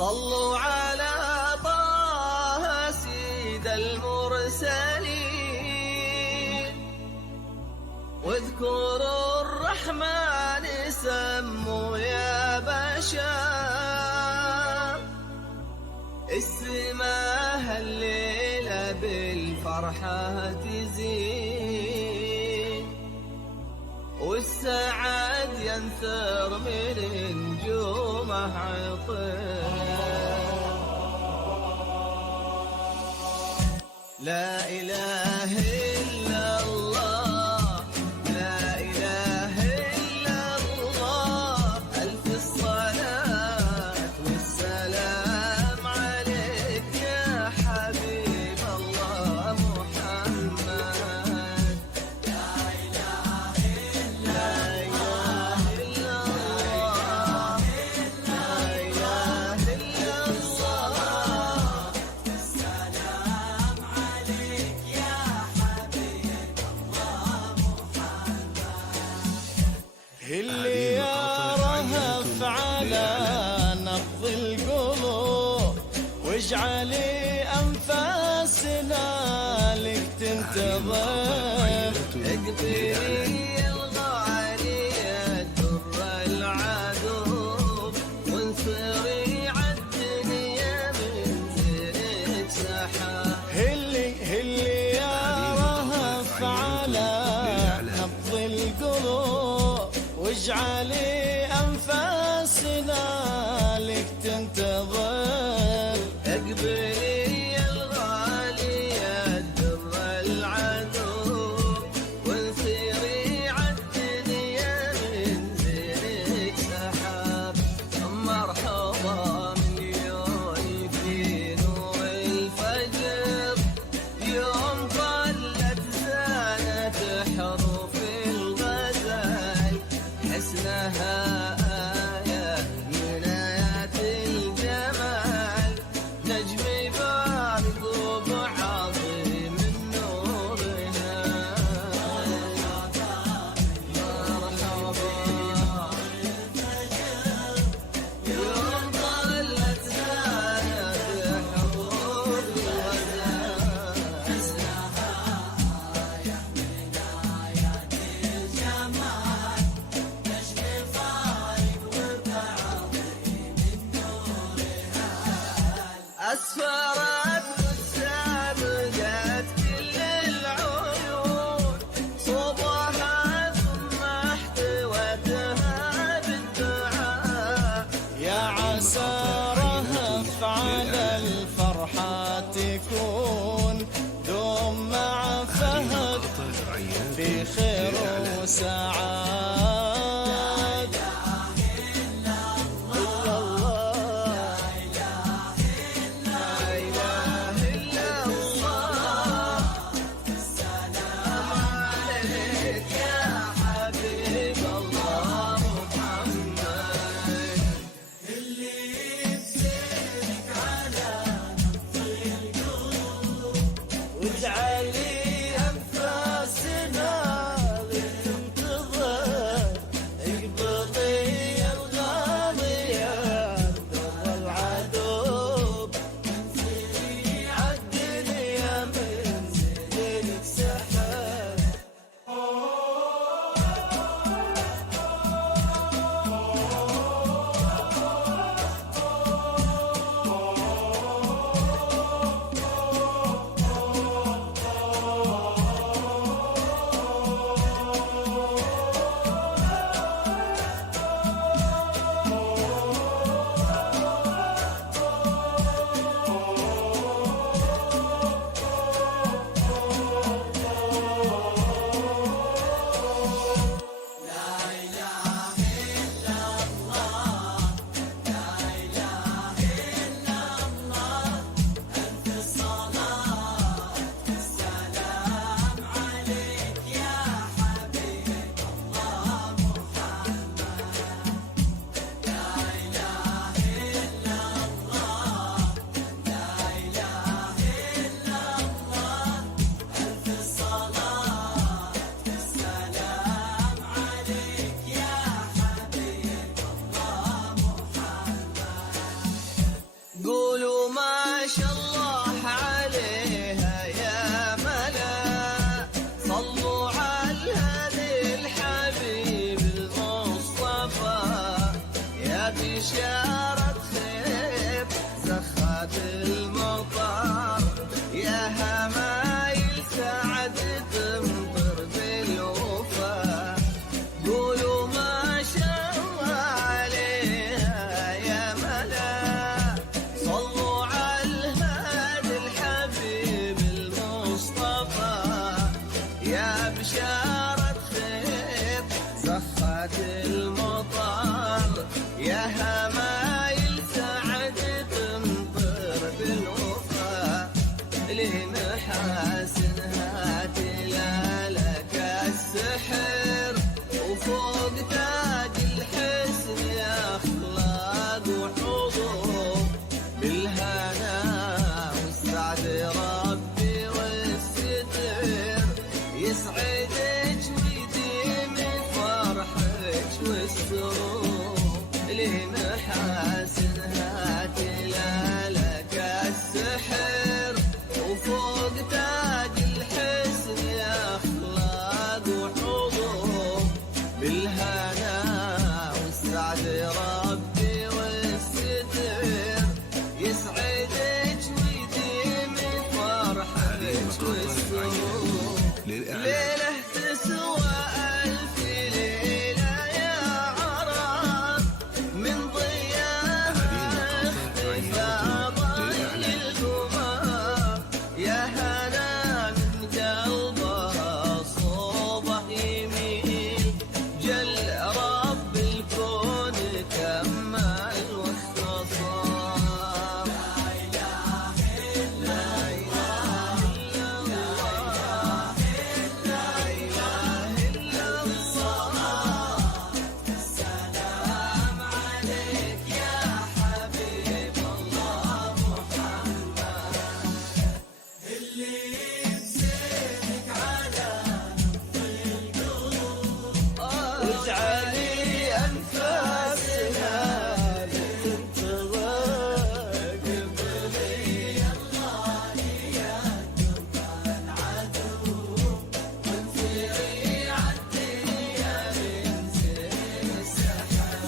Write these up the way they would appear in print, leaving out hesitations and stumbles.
صلوا على طه سيد المرسلين، واذكروا الرحمن سموا يا بشر. السماء الليلة بالفرحة تزين، والسعد ينثر من نجومه عطر. لا إله إلا الله، لا إله إلا الله، ألف الصلاة والسلام عليك يا حبيب الله محمد. لا إله إلا الله، لا إله إلا الله، السلام عليك يا حبيب الله محمد. اللي يرهف على نبض القلوب، واجعلي أنفاسنا لك تنتظر. اقبلي الغالية در العدو، وانثري عالدنيا من زينك سحاب. اللي يرهف على نبض القلوب، واجعلي أنفاسنا لك تنتظر. اقبلي الغالية در العدو، وانثري عالدنيا من زينك سحاب. مرحبا مليون في نور الفجر، يوم طلت زانت حروف الغزل، حسنها آية من آيات الجمال، نجم بارق وعظيم نورها. مرحبا يوم طلت زانت حروف الغزل، حسنها آية من آيات الجمال، نجم فارق وبعظيم نورها. أسفرت وسابقت كل العيون، صوبها ثم احتوتها بالدعاء. يا عسى رهف على الفرحة تكون، دوم مع فهد في خير وسعاد. إلا الله، لا إله إلا الله، السلام عليك يا حبيب الله محمد. اللي يمسك على نبض القلوب، واجعلي أنفاسنا لك تنتظر. بشارة خير زخات المطر، يا همايل سعد تمطر بالوفا، قولوا ما شاء الله عليها يا ملا، صلوا على الهادي الحبيب المصطفى، يا بشارة خير زخات المطر، يا همايل سعد تمطر بالوفا، لمحاسنها تلالك السحر، وفوق تاج الحسن أخلاق وحضور، بالهنا والسعد ربي والستر، يسعدك ويديم فرحك والسرور، لمحاسنها تلالك السحر، وفوق تاج الحسن أخلاق وحضور، بالهنا والسعد ربي والستر، يسعدك ويديم فرحك والسرور، ليلة تسوى ألف ليلة يا عرب، من ضياها اختفى ضي القمر، يا هنا من قلبها صوبه يميل، جل رب الكون كمل واختصر، لا إله إلا الله، لا إله إلا الله، السلام عليك يا حبيب الله محمد، اللي يمسك على واجعلي أنفاسنا تنتظر، قبلي الله يكتب العدو، وانفري عالدنيا من زين السحر.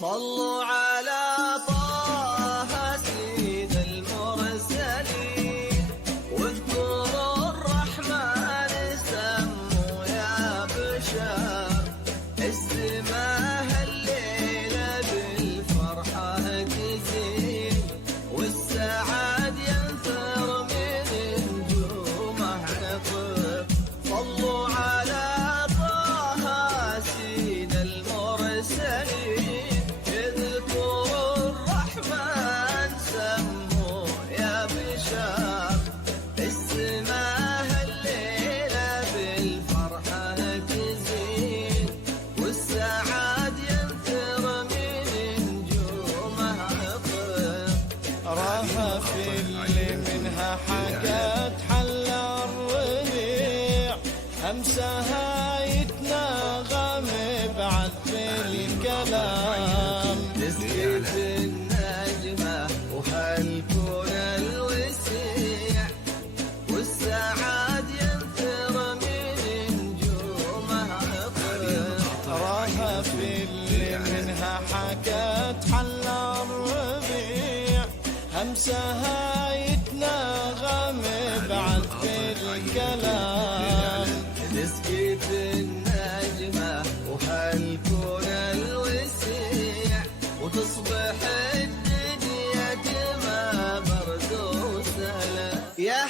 صلوا على طه سيد المرسلين، واذكروا الرحمن سموا يا بشر، السماء الليلة بالفرحة تزين، والسعاد ينثر من نجومه نطر، صلوا على طه سيد المرسلين، اذكروا الرحمن سموا يا بشر، السماء الليلة بالفرحة تزين، والسعاد ينثر من نجومه عطر، راها في اللي منها حكت حل الربيع، همسها يتناغم بعذب الكلام، تسكت النجمة وهالكون الوسيع، والسعاد ينثر من نجومه عطر، راها في اللي منها حكت حل الربيع، همسها يتناغم بعذب الكلام. الكلام. تسقيت النجمة وحلكون الوسيع وتصبح الدنيا جمع برد وسلام. يا